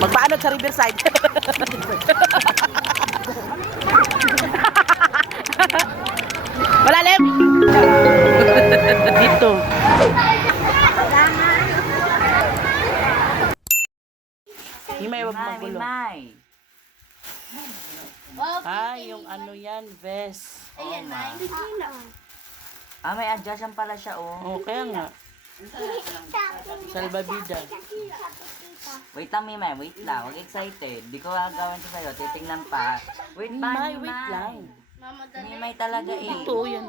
Magpaanod sa Riverside. Malalim. Dito. Himay, wag magulo. Yung ano yan, vest. Ayan, ma. May adjustan pala siya, oh. Oh, kaya nga. Salbabida. Wait lang, Mimay. Wait lang. Huwag excited. Di ko gagawin to sa'yo. Titingnan pa. Wait pa, Himay, wait lang. Mama, dali. Mimay talaga eh. Ito, yan.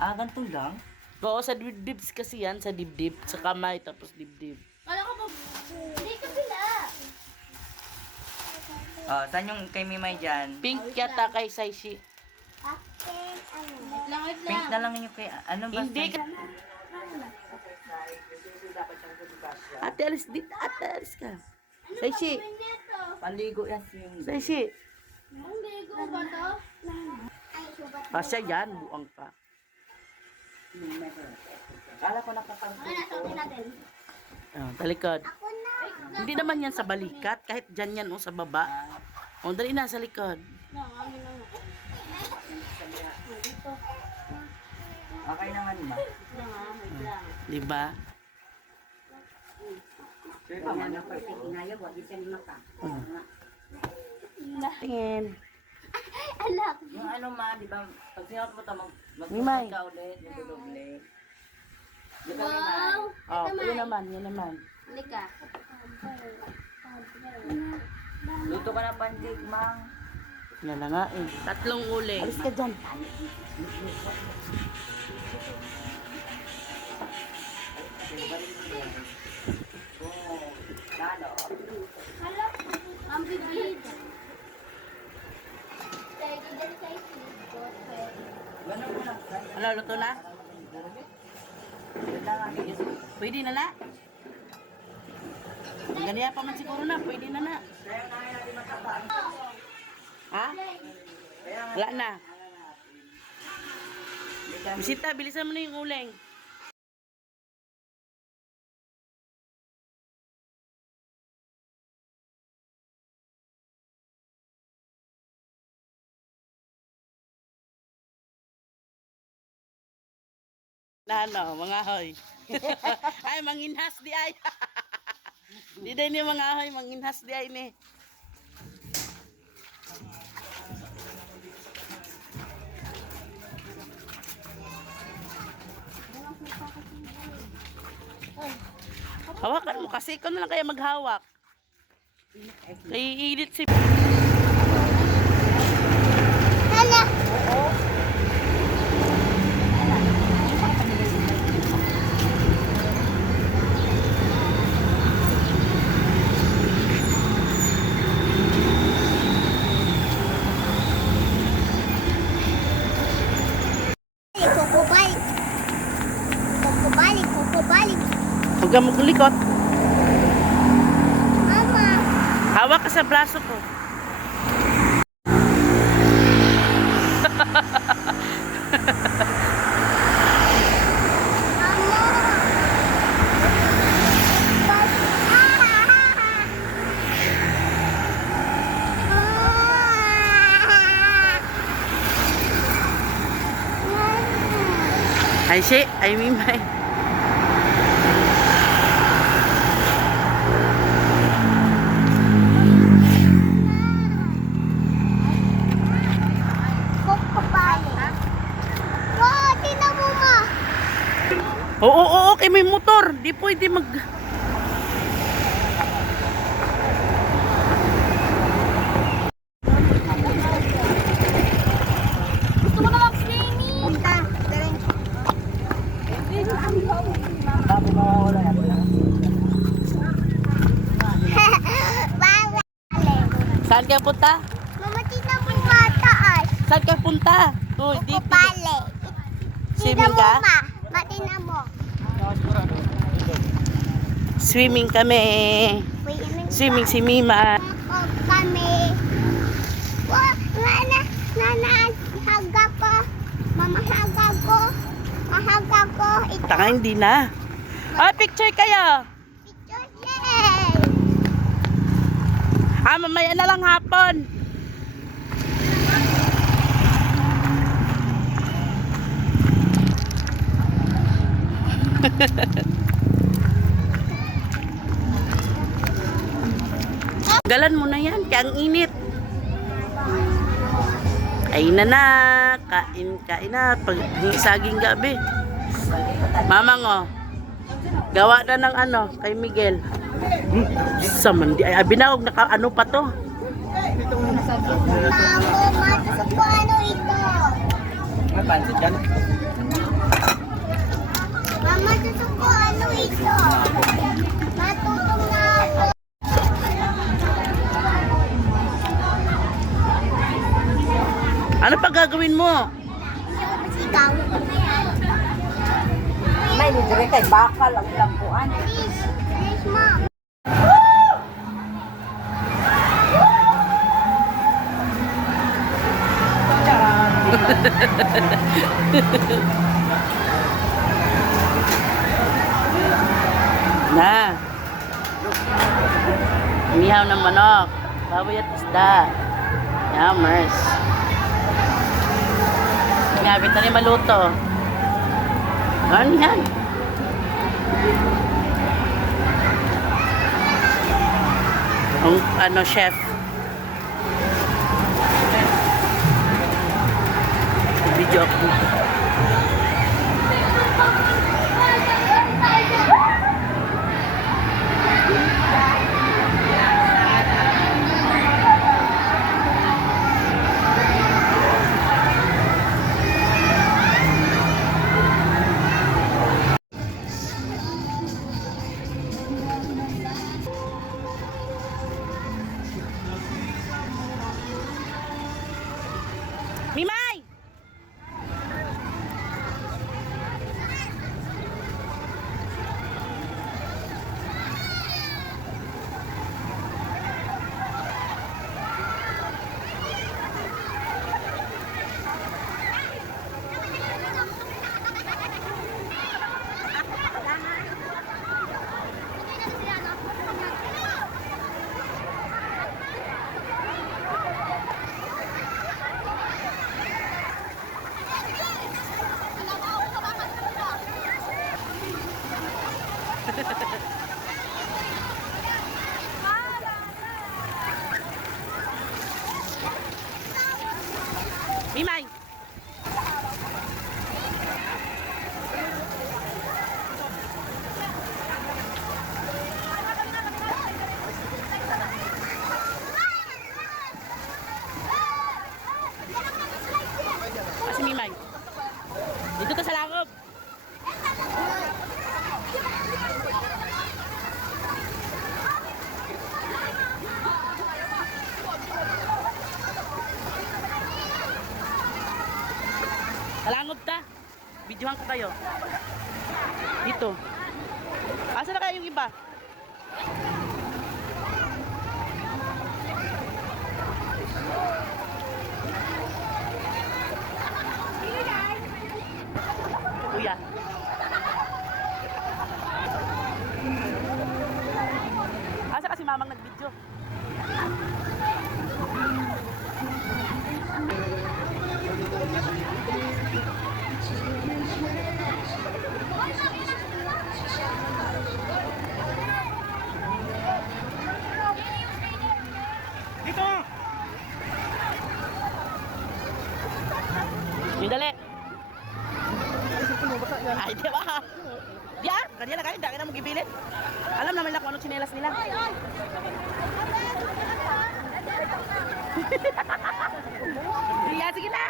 Ganito lang? Oo, sa dibdibs kasi yan. Sa dibdib. Sa kamay, tapos dibdib. Kala ko ba? Hindi ka pila. Saan yung kay Mimay dyan? Pink yata kay Saishi. Wait lang, wait Pink lang. na lang yung kay... Ano ba? Hindi ka... Ate, alis dito. Ate, alis ka. Saishi. Paligo yan swimming. Saishi. Hindi ko ba to? Pasya yan. Buang ka. Kala ko nakapangko. Nasuotin natin. Talikod. Hindi naman yan sa balikat. Kahit dyan yan o sa baba. O, dali na sa likod. No, amin lang. Okay naman ba? Wait lang. Diba? Tingin. Alak. Yung ano ma, di ba? Pag sinot mo ito, Mimay. ka ulit, yung dudoble. Di ba, Wow. Oh, yun naman, yun naman. Halika. Luto ka na pancake, mang. Yan na nga eh. Tatlong uling. Alis ka dyan. Alak. Ang bibig. Tayo dyan sa Ano, luto na? Pwede na na? Ganyan pa man siguro na. Pwede na na. Ha? Wala na. Bisita, bilisan mo na yung uling. Na ano, mga hoy. Ay, manginhas di ay. Di din ni mga hoy, manginhas di ay ni. Hawakan mo kasi, ikaw na lang kaya maghawak. Kaya ilit si... Hala. Kukubalik. Kukubalik, kukubalik. Huwag ka maglikot. Mama. Hawak ka sa braso ko. Ay, si, ay, Mimay. Kukubalik. Wow, tingnan mo ma. Oo, okay, may motor. Di pwede mag... Gusto ko na mag-swimming. Punta. Bago mawawala yan. Saan ka punta? Mama, tingnan mo yung mataas. Saan ka punta? Uy, di... Kukubalik. Swimming ka? Matingnan mo. Swimming kami. Swimming si Mima. Kami. Wah, nana, haga ko. Mama, haga ko. Mahaga ko. Ito. Taka, hindi na. Ah, picture kayo. Picture, yay! mamaya na lang hapon. Galan mo na yan, kaya ang init. Kain na, kain na. Pag saging gabi. Mamang oh, gawa na ng ano, kay Miguel. Sa mandi, ay binawag na ano pa to. Mamo, matuto ko ano ito? May pansit yan? Mama, tuto ko ano ito? Matutong na ako. Ano pa gagawin mo? Sigaw. May nidire kay bakal ang lampuan. Please, please, mom. Na. Inihaw ng manok. Baboy at isda. Yummers. Ngabit na rin maluto. Ano yan? Ang ano, chef. Video ako. Mimay! Mimay! Si Mimay. Dito to sa langob. Talangob ta. Videohan ko kayo. Dito. Asa na kayo yung iba? Kuya. Asa kasi mamang nag-video? Dito! Yung dali! Ay, di ba? Diyan! Kanina kayo, dahil na mo gibilin. Alam naman nila kung anong tsinelas nila. Iya, sige na!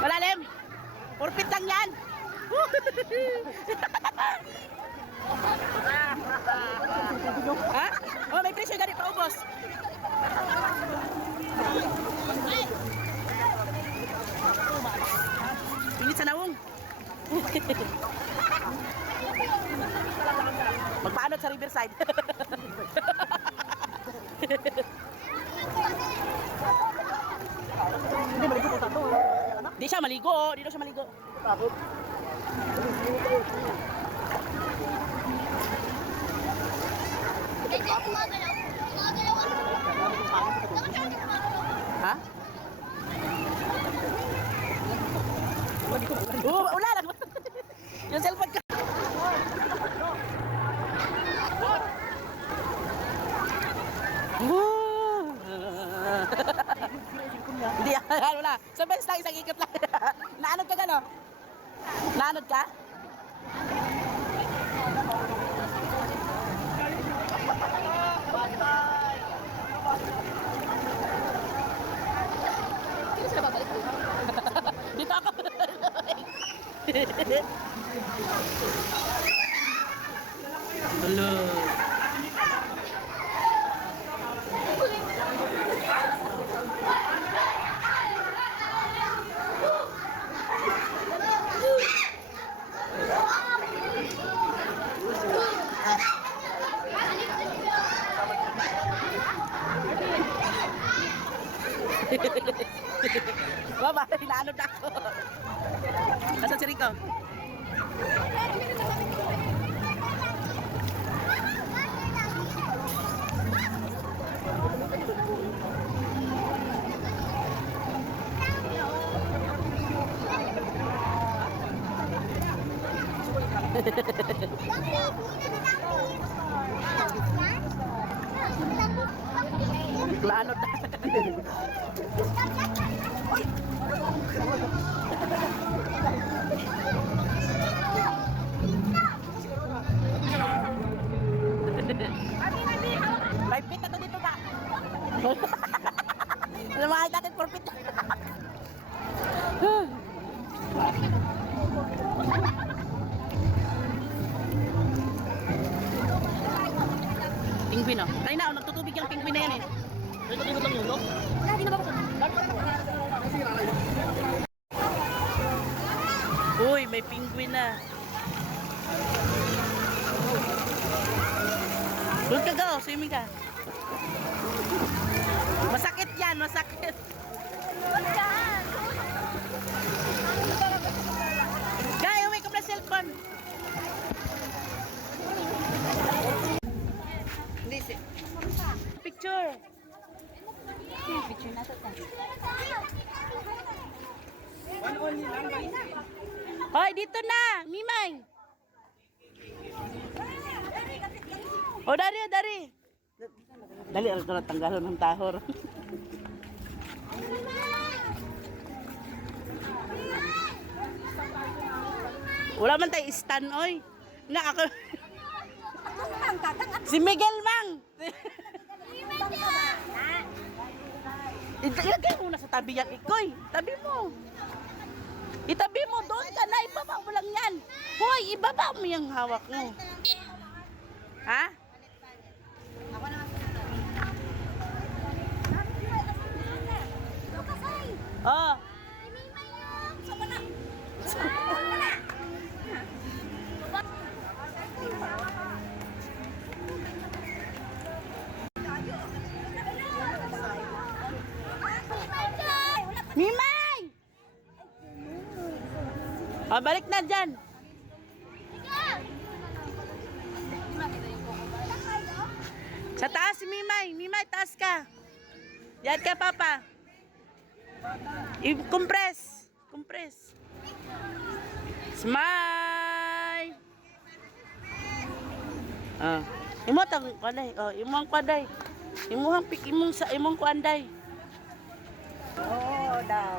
Malalim! Purpit lang yan! Ha? Oh, may presyo ganit pa ubos. Init sa naong. Magpaanod sa Riverside. Di siya maligo, oh. Di daw siya maligo. Ha? Oh, wala lang. Yung cellphone ka. Hindi, ano na. So, best lang, isang ikot lang. Naanod ka gano? Naanod ka? Dito ako. Hello. Baba, inaanod na ako. Asan si Rico? Naanod na. May pit na to dito ba? Lumahay natin for pit. Pingguin oh. Kanina oh, nagtutubig yung pingguin na yan eh. Ikot-ikot lang yun, no? Uy, may pingguin na. Doon ka go, swimming ka. Masakit yan, masakit. Guy, uwi ko na cellphone. Picture. Picture na to. Hoy, dito na, Mimay. O, dari, dari. Dali, alam ko na tanggalan ng tahor. Wala man tayo stand, oy. Nga ako. Si Miguel, mang. Ilagay mo na sa tabi yan, ikoy. Tabi mo. Itabi mo, doon ka na. Ibaba mo lang yan. Hoy, ibaba mo yung hawak mo. Ha? Oh. Mimay! Oh, balik na dyan. Sa taas si Mimay. Mimay, taas ka. Yan ka, Papa. I-compress. Compress. Smile. Ah. Imo tang kanay. Oh, imong kwaday. Imong pik imong sa imong kwanday. Oo daw.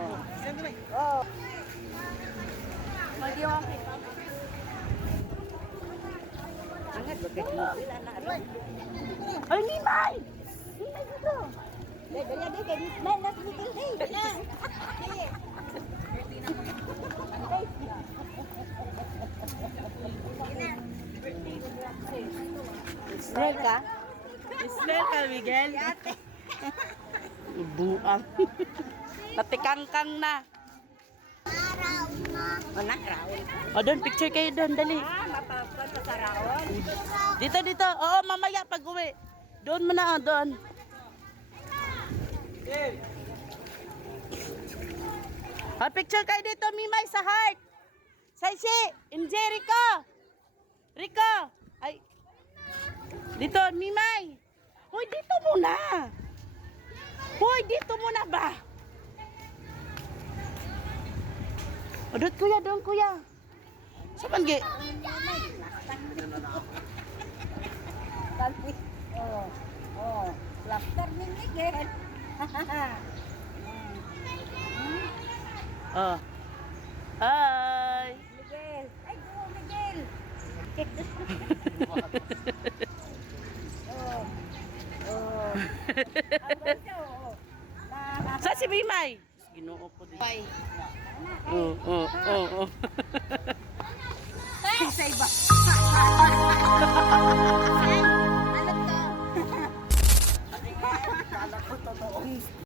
Oo. Mag-iwaki. Angat bakit mo sila na ano? Ay, Mimay! Mimay dito. Dali, dali, dali. Man, nasa dito. Hey, na. Smell ka? Smell ka, Miguel? Buang. Natikangkang na. Wala, Raul. O, doon, picture kayo doon, dali. Mapapag sa Raul. Dito, dito. Oo, mamaya pag uwi. Doon mo na, doon. O, picture kayo dito, Mimay, sa heart. Saishi, Inje, Rico. Rico. Ay. Dito, Mimay. Hoy, dito muna. Hoy, dito muna ba? O, doon kuya, doon kuya. Saan gi? Laughter ni Miguel. Oh. Hi. Miguel. Ay, go, Miguel. Sa si Bimay. Ginoo ko din. Oh, oh, oh, oh. Sa iba. Ano to?